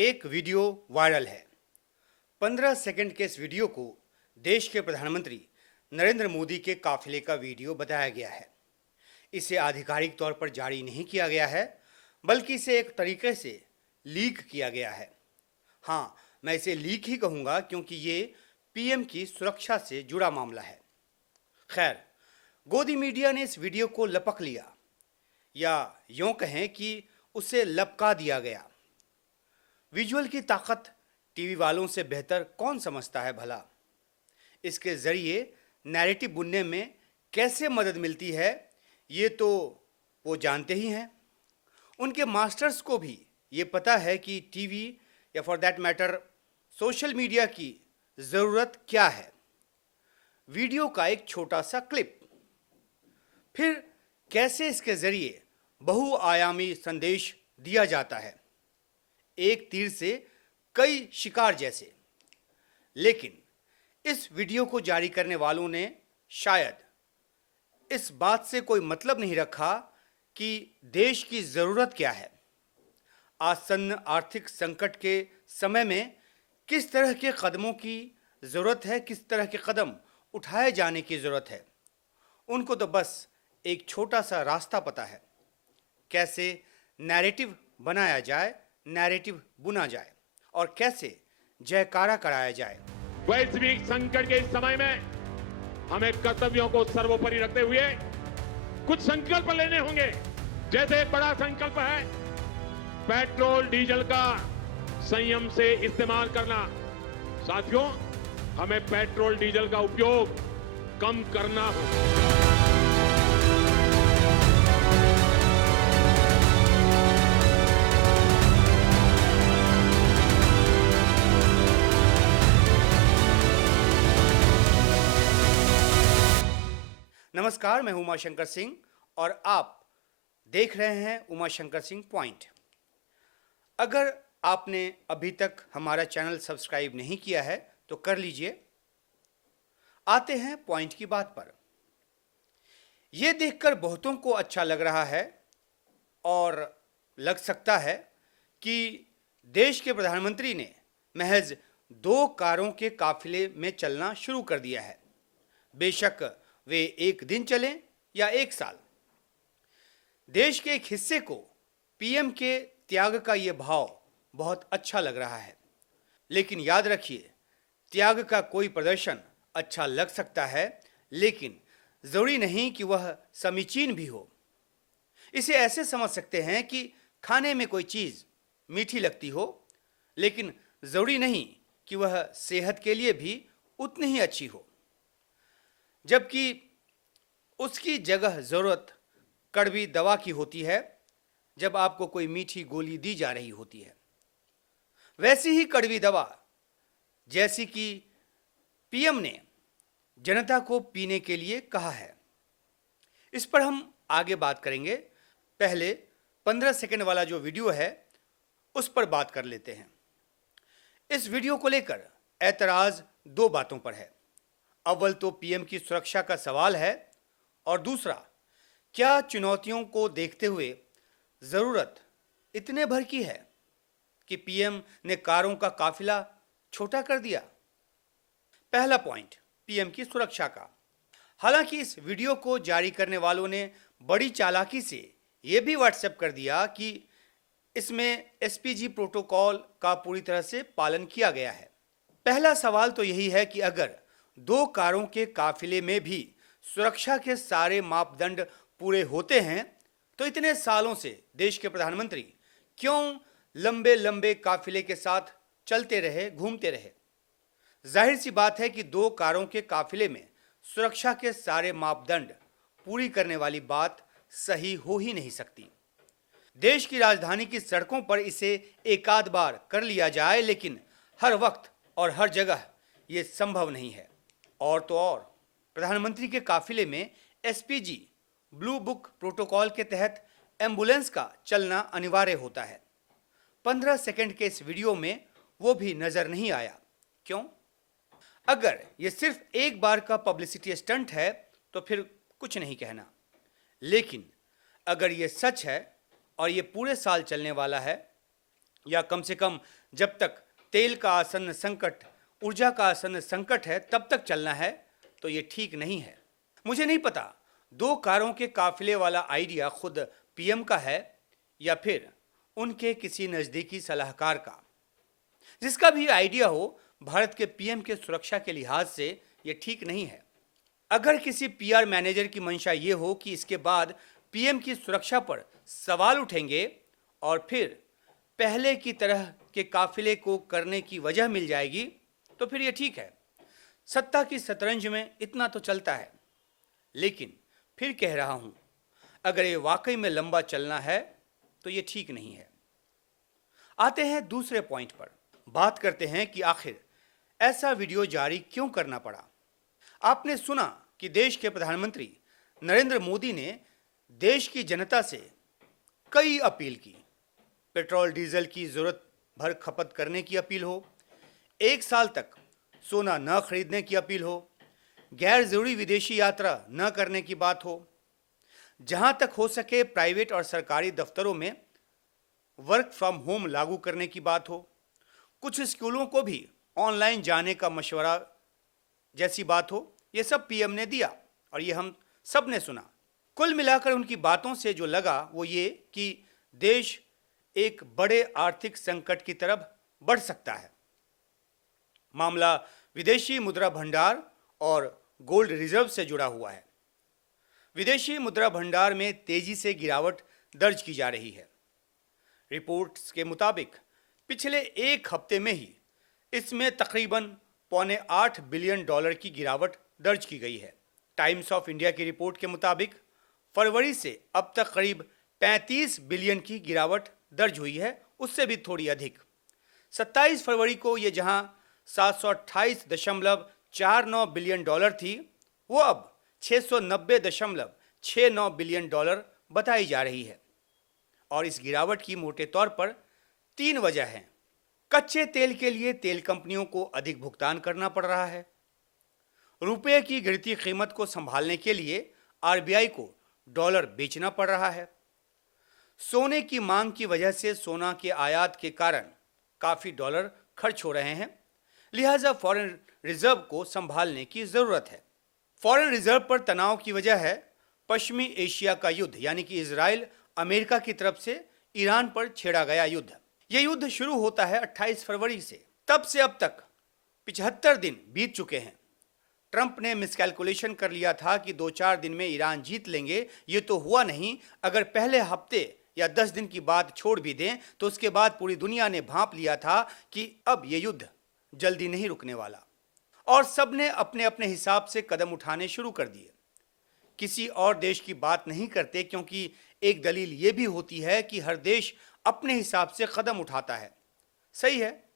एक video viral है। 15 second के इस वीडियो को देश के प्रधानमंत्री नरेंद्र मोदी के काफिले का वीडियो बताया गया है। इसे आधिकारिक तौर पर जारी नहीं किया गया है, बल्कि इसे एक तरीके से लीक किया गया है। हाँ, मैं इसे लीक ही कहूँगा क्योंकि ये पीएम की सुरक्षा से जुड़ा मामला है। खैर, गोदी मीडिया ने इस वीडियो को लपक लिया, या यूं कहें कि उसे लपका दिया गया। विजुअल की ताकत टीवी वालों से बेहतर कौन समझता है भला। इसके जरिए नैरेटिव बुनने में कैसे मदद मिलती है, ये तो वो जानते ही हैं। उनके मास्टर्स को भी ये पता है कि टीवी या for that matter social media की ज़रूरत क्या है। वीडियो का एक छोटा सा क्लिप, फिर कैसे इसके जरिए बहुआयामी संदेश दिया जाता है, एक तीर से कई शिकार जैसे। लेकिन इस वीडियो को जारी करने वालों ने शायद इस बात से कोई मतलब नहीं रखा कि देश की जरूरत क्या है। आसन्न आर्थिक संकट के समय में किस तरह के कदमों की जरूरत है, किस तरह के कदम उठाए जाने की जरूरत है। उनको तो बस एक छोटा सा रास्ता पता है, कैसे नैरेटिव बनाया जाए, नैरेटिव बुना जाए और कैसे जयकारा कराया जाए। वैश्विक संकट के इस समय में हमें कर्तव्यों को सर्वोपरि रखते हुए कुछ संकल्प लेने होंगे। जैसे एक बड़ा संकल्प है पेट्रोल डीजल का संयम से इस्तेमाल करना। साथियों, हमें पेट्रोल डीजल का उपयोग कम करना होगा। नमस्कार, मैं उमा शंकर सिंह और आप देख रहे हैं उमा शंकर सिंह पॉइंट। अगर आपने अभी तक हमारा चैनल सब्सक्राइब नहीं किया है तो कर लीजिए। आते हैं पॉइंट की बात पर। यह देखकर बहुतों को अच्छा लग रहा है और लग सकता है कि देश के प्रधानमंत्री ने महज 2 कारों के काफिले में चलना शुरू कर दिया है। बेशक वे एक दिन चलें या एक साल। देश के एक हिस्से को पीएम के त्याग का यह भाव बहुत अच्छा लग रहा है। लेकिन याद रखिए, त्याग का कोई प्रदर्शन अच्छा लग सकता है, लेकिन जरूरी नहीं कि वह समीचीन भी हो। इसे ऐसे समझ सकते हैं कि खाने में कोई चीज मीठी लगती हो, लेकिन जरूरी नहीं कि वह सेहत के लिए भी उतनी ही अच्छी हो। जबकि उसकी जगह जरूरत कड़वी दवा की होती है जब आपको कोई मीठी गोली दी जा रही होती है। वैसी ही कड़वी दवा जैसी कि पीएम ने जनता को पीने के लिए कहा है। इस पर हम आगे बात करेंगे। पहले 15 सेकंड वाला जो वीडियो है उस पर बात कर लेते हैं। इस वीडियो को लेकर ऐतराज 2 बातों पर है। अव्वल तो पीएम की सुरक्षा का सवाल है और दूसरा, क्या चुनौतियों को देखते हुए जरूरत इतने भर की है कि पीएम ने कारों का काफिला छोटा कर दिया। पहला पॉइंट पीएम की सुरक्षा का। हालांकि इस वीडियो को जारी करने वालों ने बड़ी चालाकी से यह भी व्हाट्सएप कर दिया कि इसमें एसपीजी प्रोटोकॉल का पूरी तरह से पालन किया गया है। पहला सवाल तो यही है कि अगर 2 कारों के काफिले में भी सुरक्षा के सारे मापदंड पूरे होते हैं तो इतने सालों से देश के प्रधानमंत्री क्यों लंबे लंबे काफिले के साथ चलते रहे, घूमते रहे। जाहिर सी बात है कि 2 कारों के काफिले में सुरक्षा के सारे मापदंड पूरी करने वाली बात सही हो ही नहीं सकती। देश की राजधानी की सड़कों पर इसे एकाध बार कर लिया जाए, लेकिन हर वक्त और हर जगह यह संभव नहीं है। और तो और प्रधानमंत्री के काफिले में एसपीजी ब्लू बुक प्रोटोकॉल के तहत एम्बुलेंस का चलना अनिवार्य होता है। 15 सेकंड के इस वीडियो में वो भी नजर नहीं आया। क्यों? अगर ये सिर्फ एक बार का पब्लिसिटी स्टंट है तो फिर कुछ नहीं कहना, लेकिन अगर ये सच है और ये पूरे साल चलने वाला है या कम से कम जब तक तेल का आसन्न संकट, ऊर्जा का आसन्न संकट है तब तक चलना है, तो ये ठीक नहीं है। मुझे नहीं पता 2 कारों के काफिले वाला आइडिया खुद पीएम का है या फिर उनके किसी नजदीकी सलाहकार का। जिसका भी आइडिया हो, भारत के पीएम के सुरक्षा के लिहाज से ये ठीक नहीं है। अगर किसी पीआर मैनेजर की मंशा ये हो कि इसके बाद पीएम की सुरक्षा पर सवाल उठेंगे और फिर पहले की तरह के काफिले को करने की वजह मिल जाएगी, तो फिर ये ठीक है। सत्ता की शतरंज में इतना तो चलता है। लेकिन फिर कह रहा हूं, अगर ये वाकई में लंबा चलना है तो ये ठीक नहीं है। आते हैं दूसरे पॉइंट पर। बात करते हैं कि आखिर ऐसा वीडियो जारी क्यों करना पड़ा। आपने सुना कि देश के प्रधानमंत्री नरेंद्र मोदी ने देश की जनता से कई अपील की। पेट्रोल डीजल की जरूरत भर खपत करने की अपील हो, 1 साल तक सोना न खरीदने की अपील हो, गैर जरूरी विदेशी यात्रा न करने की बात हो, जहां तक हो सके प्राइवेट और सरकारी दफ्तरों में वर्क फ्रॉम होम लागू करने की बात हो, कुछ स्कूलों को भी ऑनलाइन जाने का मशवरा जैसी बात हो। ये सब पीएम ने दिया और ये हम सब ने सुना। कुल मिलाकर उनकी बातों से जो लगा वो ये कि देश एक बड़े आर्थिक संकट की तरफ बढ़ सकता है। मामला विदेशी मुद्रा भंडार और गोल्ड रिजर्व से जुड़ा हुआ है। विदेशी मुद्रा भंडार में तेजी से गिरावट दर्ज की जा रही है। रिपोर्ट्स के मुताबिक पिछले 1 हफ्ते में ही इसमें तकरीबन $8.25 बिलियन की गिरावट दर्ज की गई है। टाइम्स ऑफ इंडिया की रिपोर्ट के मुताबिक फरवरी से अब तक करीब 35 बिलियन की गिरावट दर्ज हुई है, उससे भी थोड़ी अधिक। 27 फरवरी को ये जहां $728.49 बिलियन थी, वो अब $690.69 बिलियन बताई जा रही है। और इस गिरावट की मोटे तौर पर 3 वजह हैं। कच्चे तेल के लिए तेल कंपनियों को अधिक भुगतान करना पड़ रहा है। रुपये की गिरती कीमत को संभालने के लिए आरबीआई को डॉलर बेचना पड़ रहा है। सोने की मांग की वजह से सोना के आयात के कारण काफी डॉलर खर्च हो रहे हैं, लिहाजा फॉरेन रिजर्व को संभालने की जरूरत है। फॉरेन रिजर्व पर तनाव की वजह है पश्चिमी एशिया का युद्ध, यानी कि इजराइल अमेरिका की तरफ से ईरान पर छेड़ा गया युद्ध। यह युद्ध शुरू होता है 28 फरवरी से। तब से अब तक 75 दिन बीत चुके हैं। ट्रंप ने मिसकैलकुलेशन कर लिया था कि 2-4 दिन में ईरान जीत लेंगे। ये तो हुआ नहीं। अगर पहले हफ्ते या 10 दिन की बात छोड़ भी दें तो उसके बाद पूरी दुनिया ने भांप लिया था कि अब ये युद्ध जल्दी नहीं रुकने वाला, और सबने अपने अपने हिसाब से कदम उठाने शुरू कर दिए। किसी और देश की बात नहीं करते, क्योंकि एक दलील ये भी होती है कि हर देश अपने हिसाब से कदम उठाता है। सही है,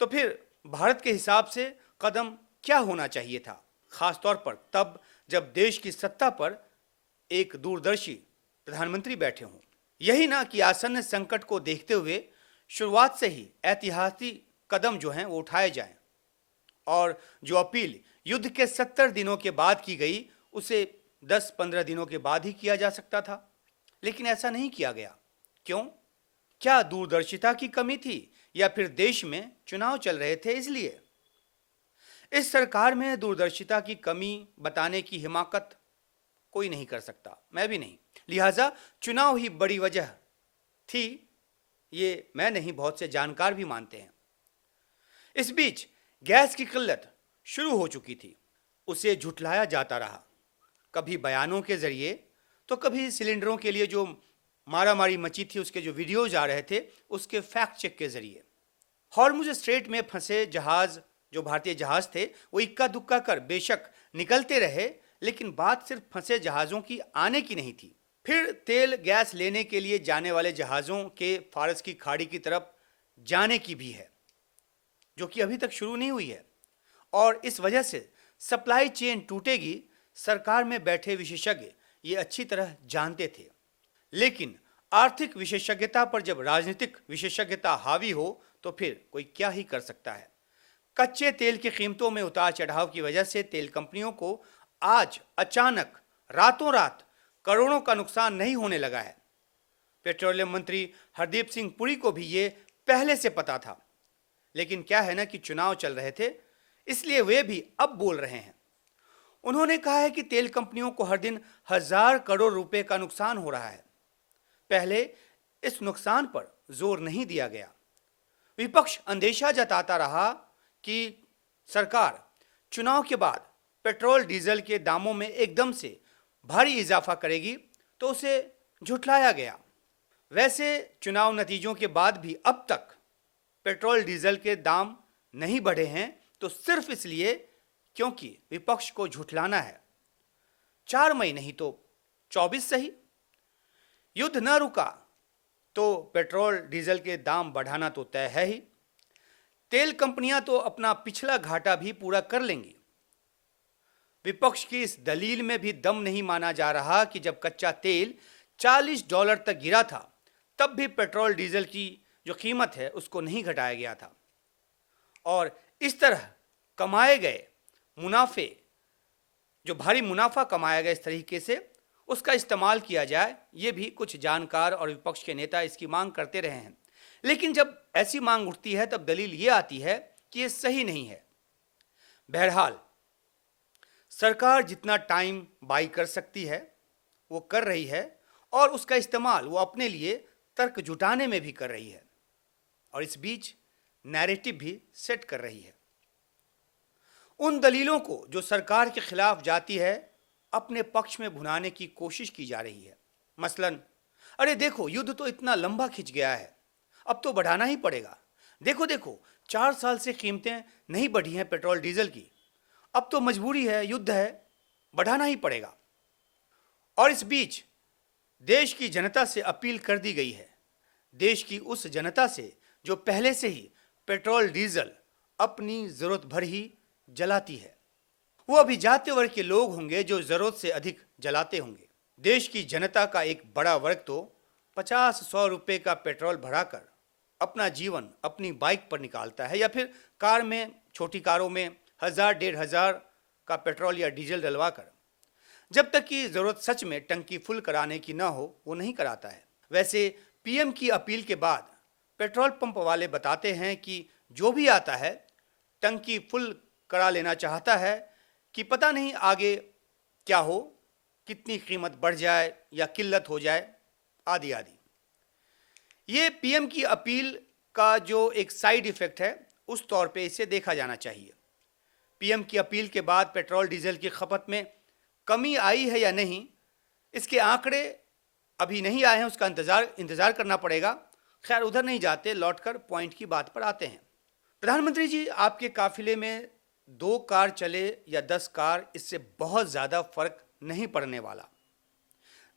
तो फिर भारत के हिसाब से कदम क्या होना चाहिए था, खासतौर पर तब जब देश की सत्ता पर एक दूरदर्शी प्रधानमंत्री बैठे हों। यही ना कि आसन्न संकट को देखते हुए शुरुआत से ही ऐतिहासिक कदम जो हैं वो उठाए जाएं, और जो अपील युद्ध के 70 दिनों के बाद की गई उसे 10-15 दिनों के बाद ही किया जा सकता था। लेकिन ऐसा नहीं किया गया। क्यों? क्या दूरदर्शिता की कमी थी या फिर देश में चुनाव चल रहे थे इसलिए? इस सरकार में दूरदर्शिता की कमी बताने की हिमाकत कोई नहीं कर सकता, मैं भी नहीं। लिहाजा चुनाव ही बड़ी वजह थी, ये मैं नहीं, बहुत से जानकार भी मानते हैं। इस बीच गैस की किल्लत शुरू हो चुकी थी, उसे झुठलाया जाता रहा, कभी बयानों के जरिए तो कभी सिलेंडरों के लिए जो मारामारी मची थी उसके जो वीडियोज आ रहे थे उसके फैक्ट चेक के जरिए। हॉर्मुज स्ट्रेट में फंसे जहाज, जो भारतीय जहाज थे, वो इक्का दुक्का कर बेशक निकलते रहे, लेकिन बात सिर्फ फंसे जहाज़ों की आने की नहीं थी। फिर तेल गैस लेने के लिए जाने वाले जहाज़ों के फारस की खाड़ी की तरफ जाने की भी है, जो कि अभी तक शुरू नहीं हुई है। और इस वजह से सप्लाई चेन टूटेगी, सरकार में बैठे विशेषज्ञ ये अच्छी तरह जानते थे। लेकिन आर्थिक विशेषज्ञता पर जब राजनीतिक विशेषज्ञता हावी हो तो फिर कोई क्या ही कर सकता है। कच्चे तेल की कीमतों में उतार चढ़ाव की वजह से तेल कंपनियों को आज अचानक रातों रात करोड़ों का नुकसान नहीं होने लगा है। पेट्रोलियम मंत्री हरदीप सिंह पुरी को भी ये पहले से पता था, लेकिन क्या है ना कि चुनाव चल रहे थे, इसलिए वे भी अब बोल रहे हैं। उन्होंने कहा है कि तेल कंपनियों को हर दिन 1000 करोड़ रुपए का नुकसान हो रहा है। पहले इस नुकसान पर जोर नहीं दिया गया। विपक्ष अंदेशा जताता रहा कि सरकार चुनाव के बाद पेट्रोल डीजल के दामों में एकदम से भारी इजाफा करेगी, तो उसे झुठलाया गया। वैसे चुनाव नतीजों के बाद भी अब तक पेट्रोल डीजल के दाम नहीं बढ़े हैं, तो सिर्फ इसलिए क्योंकि विपक्ष को झुठलाना है। 4 मई नहीं तो 24 सही। युद्ध न रुका तो पेट्रोल डीजल के दाम बढ़ाना तो तय है ही। तेल कंपनियां तो अपना पिछला घाटा भी पूरा कर लेंगी। विपक्ष की इस दलील में भी दम नहीं माना जा रहा कि जब कच्चा तेल $40 तक गिरा था, तब भी पेट्रोल डीजल की जो कीमत है उसको नहीं घटाया गया था। और इस तरह कमाए गए मुनाफे, जो भारी मुनाफा कमाया गया इस तरीके से, उसका इस्तेमाल किया जाए, ये भी कुछ जानकार और विपक्ष के नेता इसकी मांग करते रहे हैं। लेकिन जब ऐसी मांग उठती है तब दलील ये आती है कि ये सही नहीं है। बहरहाल सरकार जितना टाइम बाई कर सकती है वो कर रही है, और उसका इस्तेमाल वो अपने लिए तर्क जुटाने में भी कर रही है, और इस बीच नैरेटिव भी सेट कर रही है। उन दलीलों को जो सरकार के खिलाफ जाती है अपने पक्ष में भुनाने की कोशिश की जा रही है। मसलन, अरे देखो युद्ध तो इतना लंबा खिंच गया है, अब तो बढ़ाना ही पड़ेगा। देखो देखो 4 साल से कीमतें नहीं बढ़ी हैं पेट्रोल डीजल की, अब तो मजबूरी है, युद्ध है, बढ़ाना ही पड़ेगा। और इस बीच देश की जनता से अपील कर दी गई है, देश की उस जनता से जो पहले से ही पेट्रोल डीजल अपनी जरूरत भर ही जलाती है। वो अभी जाते वर्ग के लोग होंगे जो जरूरत से अधिक जलाते होंगे। देश की जनता का एक बड़ा वर्ग तो 50-100 रुपए का पेट्रोल भराकर अपना जीवन अपनी बाइक पर निकालता है, या फिर कार में, छोटी कारों में 1000-1500 का पेट्रोल या डीजल डलवाकर जब तक कि जरूरत सच में टंकी फुल कराने की ना हो वो नहीं कराता है। वैसे पीएम की अपील के बाद पेट्रोल पंप वाले बताते हैं कि जो भी आता है टंकी फुल करा लेना चाहता है कि पता नहीं आगे क्या हो, कितनी कीमत बढ़ जाए या किल्लत हो जाए, आदि आदि। ये पीएम की अपील का जो एक साइड इफेक्ट है उस तौर पे इसे देखा जाना चाहिए। पीएम की अपील के बाद पेट्रोल डीजल की खपत में कमी आई है या नहीं, इसके आंकड़े अभी नहीं आए हैं, उसका इंतजार करना पड़ेगा। खैर उधर नहीं जाते, लौटकर पॉइंट की बात पर आते हैं। प्रधानमंत्री जी, आपके काफिले में 2 कार चले या 10 कार, इससे बहुत ज़्यादा फर्क नहीं पड़ने वाला।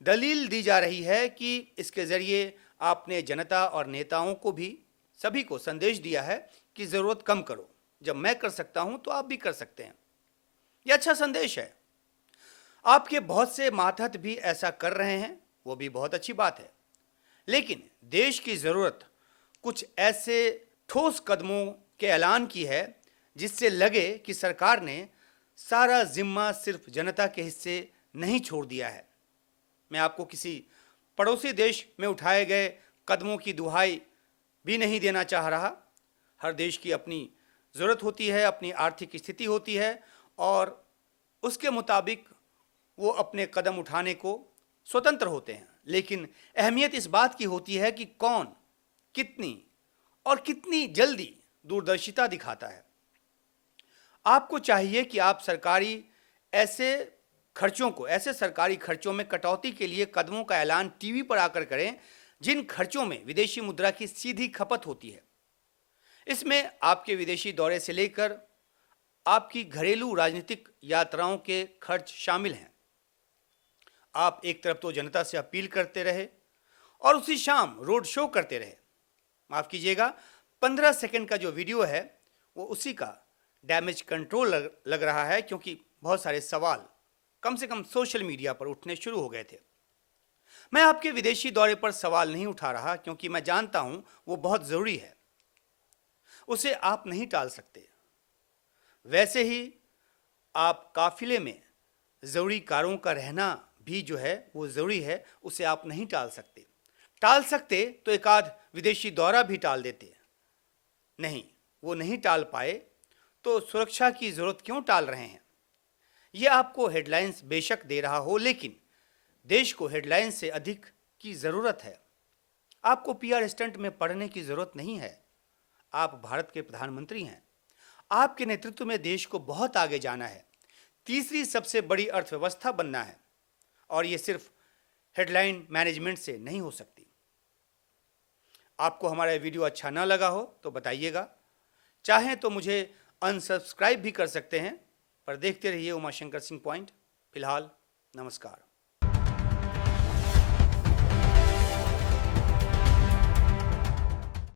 दलील दी जा रही है कि इसके ज़रिए आपने जनता और नेताओं को भी, सभी को संदेश दिया है कि ज़रूरत कम करो, जब मैं कर सकता हूं तो आप भी कर सकते हैं। यह अच्छा संदेश है। आपके बहुत से मातहत भी ऐसा कर रहे हैं, वो भी बहुत अच्छी बात है। लेकिन देश की ज़रूरत कुछ ऐसे ठोस कदमों के ऐलान की है जिससे लगे कि सरकार ने सारा जिम्मा सिर्फ जनता के हिस्से नहीं छोड़ दिया है। मैं आपको किसी पड़ोसी देश में उठाए गए कदमों की दुहाई भी नहीं देना चाह रहा। हर देश की अपनी ज़रूरत होती है, अपनी आर्थिक स्थिति होती है, और उसके मुताबिक वो अपने कदम उठाने को स्वतंत्र होते हैं। लेकिन अहमियत इस बात की होती है कि कौन, कितनी और कितनी जल्दी दूरदर्शिता दिखाता है। आपको चाहिए कि आप ऐसे सरकारी खर्चों में कटौती के लिए कदमों का ऐलान टीवी पर आकर करें जिन खर्चों में विदेशी मुद्रा की सीधी खपत होती है। इसमें आपके विदेशी दौरे से लेकर आपकी घरेलू राजनीतिक यात्राओं के खर्च शामिल हैं। आप एक तरफ तो जनता से अपील करते रहे और उसी शाम रोड शो करते रहे। माफ़ कीजिएगा, 15 सेकंड का जो वीडियो है वो उसी का डैमेज कंट्रोल लग रहा है, क्योंकि बहुत सारे सवाल कम से कम सोशल मीडिया पर उठने शुरू हो गए थे। मैं आपके विदेशी दौरे पर सवाल नहीं उठा रहा, क्योंकि मैं जानता हूं वो बहुत ज़रूरी है, उसे आप नहीं टाल सकते। वैसे ही आप काफिले में ज़रूरी कारों का रहना भी जो है वो ज़रूरी है, उसे आप नहीं टाल सकते। टाल सकते तो एक आध विदेशी दौरा भी टाल देते, नहीं, वो नहीं टाल पाए तो सुरक्षा की जरूरत क्यों टाल रहे हैं? ये आपको हेडलाइंस बेशक दे रहा हो, लेकिन देश को हेडलाइंस से अधिक की जरूरत है। आपको पीआर स्टंट में पढ़ने की जरूरत नहीं है। आप भारत के प्रधानमंत्री हैं। आपके नेतृत्व में देश को बहुत आगे जाना है, तीसरी सबसे बड़ी अर्थव्यवस्था बनना है, और ये सिर्फ हेडलाइन मैनेजमेंट से नहीं हो सकती। आपको हमारा वीडियो अच्छा ना लगा हो तो बताइएगा। चाहें तो मुझे अनसब्सक्राइब भी कर सकते हैं, पर देखते रहिए उमाशंकर सिंह पॉइंट। फिलहाल नमस्कार।